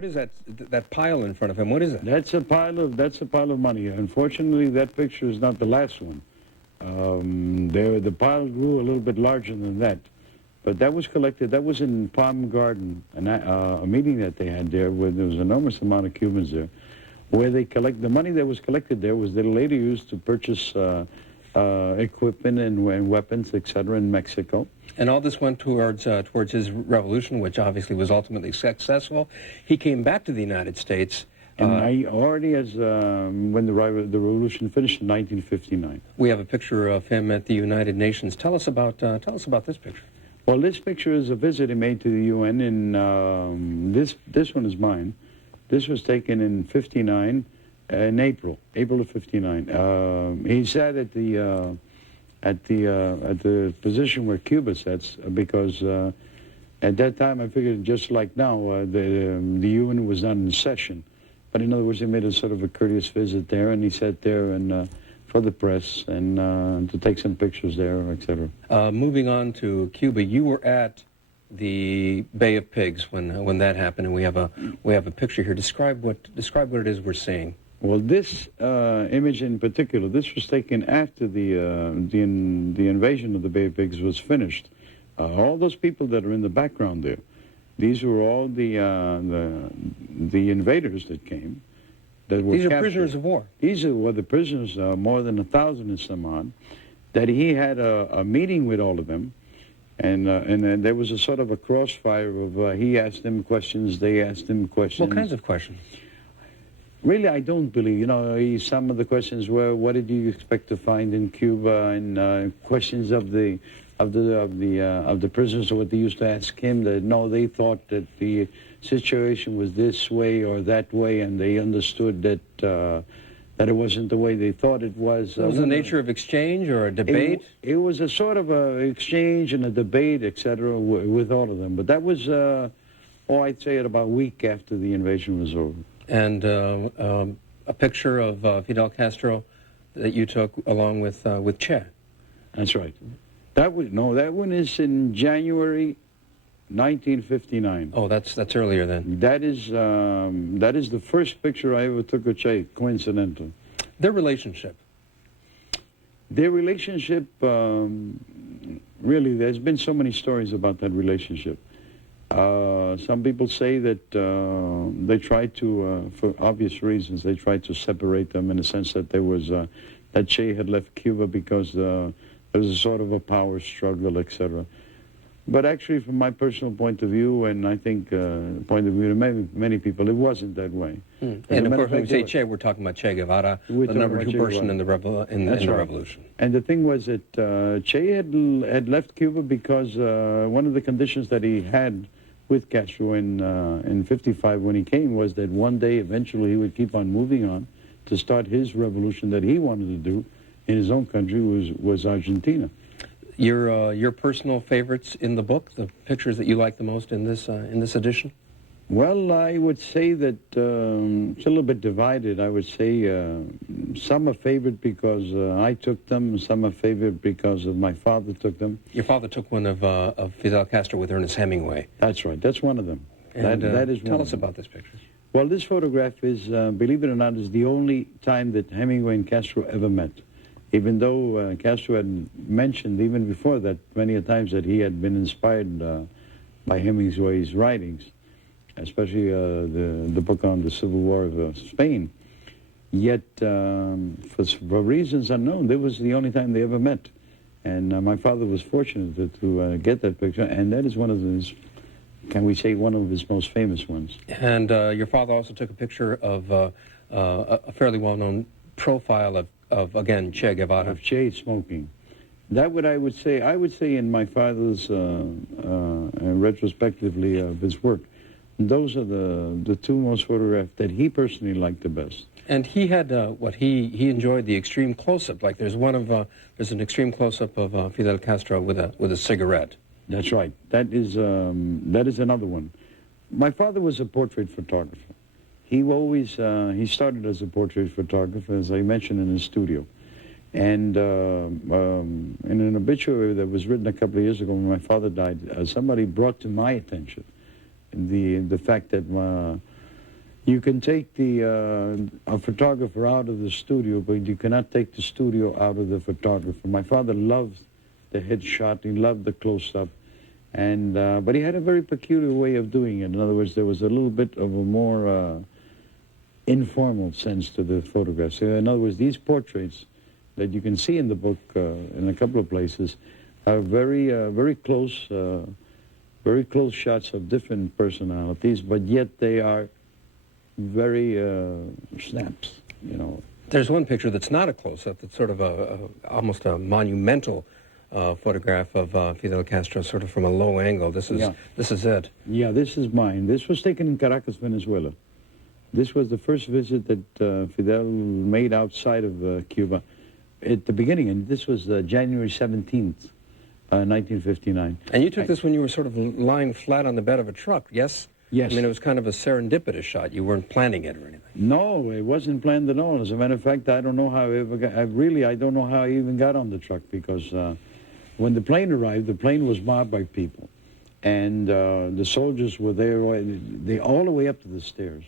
What is that? That pile in front of him? What is it? That's a pile of money. Unfortunately, that picture is not the last one. The pile grew a little bit larger than that, but that was collected. That was in Palm Garden, a meeting that they had there, where there was an enormous amount of Cubans there, where they collect the money that was collected there was that later used to purchase equipment and weapons, etc., in Mexico. And all this went towards his revolution, which obviously was ultimately successful. He came back to the United States. And already as when the revolution finished in 1959. We have a picture of him at the United Nations. Tell us about this picture. Well, this picture is a visit he made to the UN, and this one is mine. This was taken in '59, in April of '59. He sat at the position where Cuba sits, because at that time I figured, just like now, the UN was not in session. But in other words, he made a sort of a courteous visit there, and he sat there and for the press and to take some pictures there, etc. Moving on to Cuba, you were at the Bay of Pigs when that happened, and we have a picture here. Describe what it is we're seeing. Well, this image in particular, this was taken after the invasion of the Bay of Pigs was finished. All those people that are in the background there, these were all the invaders that came. That were These are captured. prisoners of war. These were the prisoners, more than 1,000 and some odd, that he had a meeting with all of them, and there was a sort of a crossfire of he asked them questions, they asked him questions. What kinds of questions? Really, I don't believe. Some of the questions were, what did you expect to find in Cuba, and questions of the prisoners, what they used to ask him, that no, they thought that the situation was this way or that way, and they understood that it wasn't the way they thought it was. Was it the nature of exchange or a debate? It was a sort of a exchange and a debate, etc., with all of them. But that was, I'd say, about a week after the invasion was over. And a picture of Fidel Castro that you took along with Ché. That's right. That one is in January 1959. Oh, that's earlier then. That is the first picture I ever took of Ché, coincidentally. Their relationship. Really, there's been so many stories about that relationship. Some people say that they tried to, for obvious reasons, they tried to separate them in the sense that that Ché had left Cuba because there was a sort of a power struggle, etc. But actually, from my personal point of view, and I think point of view of many people, it wasn't that way. And of course, when we say Ché, we're talking about Ché Guevara, the number 2 person in the revolution. And the thing was that Ché had left Cuba because one of the conditions that he had with Castro in '55 when he came was that one day, eventually, he would keep on moving on to start his revolution that he wanted to do in his own country, was Argentina. Your personal favorites in the book, the pictures that you like the most in this edition? Well, I would say that it's a little bit divided. I would say some are favorite because I took them, some are favorite because my father took them. Your father took one of Fidel Castro with Ernest Hemingway. That's right. That's one of them. And that is tell us about this picture. Well, this photograph is, believe it or not, is the only time that Hemingway and Castro ever met. Even though Castro had mentioned, even before that, many a times that he had been inspired by Hemingway's writings, especially the book on the Civil War of Spain. Yet, for reasons unknown, that was the only time they ever met. And my father was fortunate to get that picture, and that is one of his, can we say, one of his most famous ones. And your father also took a picture of a fairly well-known profile of again, Ché Guevara. Of Ché smoking. That I would say in my father's, retrospectively of his work, those are the two most photographed that he personally liked the best. And he had he enjoyed the extreme close-up. Like there's an extreme close-up of Fidel Castro with a cigarette. That's right. That is another one. My father was a portrait photographer. He always he started as a portrait photographer, as I mentioned, in his studio. And in an obituary that was written a couple of years ago when my father died, somebody brought to my attention the fact that You can take a photographer out of the studio, but you cannot take the studio out of the photographer. My father loved the headshot, he loved the close-up, and but he had a very peculiar way of doing it. In other words, there was a little bit of a more informal sense to the photographs. So in other words, these portraits that you can see in the book in a couple of places are very close shots of different personalities, but yet they are very snaps, you know. There's one picture that's not a close-up, that's sort of almost a monumental photograph of Fidel Castro, sort of from a low angle. This is it. Yeah, this is mine. This was taken in Caracas, Venezuela. This was the first visit that Fidel made outside of Cuba at the beginning, and this was January 17th, 1959. And you took this when you were sort of lying flat on the bed of a truck, yes? Yes. I mean, it was kind of a serendipitous shot. You weren't planning it or anything. No, it wasn't planned at all. As a matter of fact, I don't know how I ever got, I don't know how I even got on the truck, because when the plane arrived, the plane was mobbed by people. And the soldiers were there all the way up to the stairs.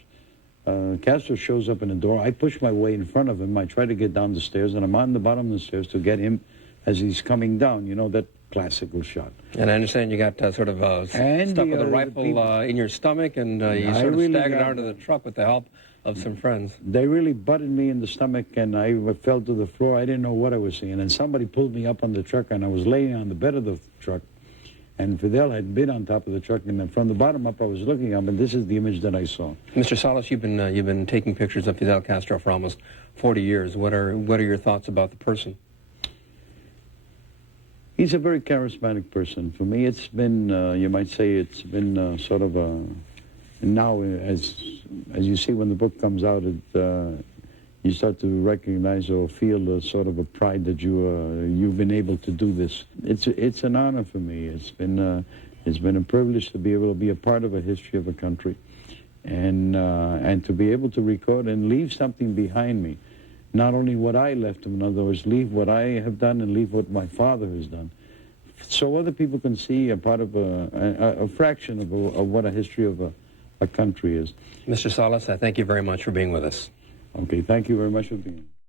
Castro shows up in the door. I push my way in front of him. I try to get down the stairs, and I'm on the bottom of the stairs to get him as he's coming down. You know, that classical shot. And I understand you got sort of stuck with a rifle in your stomach, and you sort of staggered out of the truck with the help of some friends. They really butted me in the stomach, and I fell to the floor. I didn't know what I was seeing. And somebody pulled me up on the truck, and I was laying on the bed of the truck. And Fidel had been on top of the truck, and then from the bottom up, I was looking up, and this is the image that I saw. Mr. Salas, you've been taking pictures of Fidel Castro for almost 40 years. What are your thoughts about the person? He's a very charismatic person. For me, it's been, you might say, it's been sort of a, now as you see when the book comes out, you start to recognize or feel sort of a pride that you've been able to do this. It's an honor for me. It's been a privilege to be able to be a part of a history of a country, and to be able to record and leave something behind me. Not only what I left him, in other words, leave what I have done and leave what my father has done, so other people can see a part of a fraction of what a history of a country is. Mr. Salas, I thank you very much for being with us. Okay, thank you very much for being here.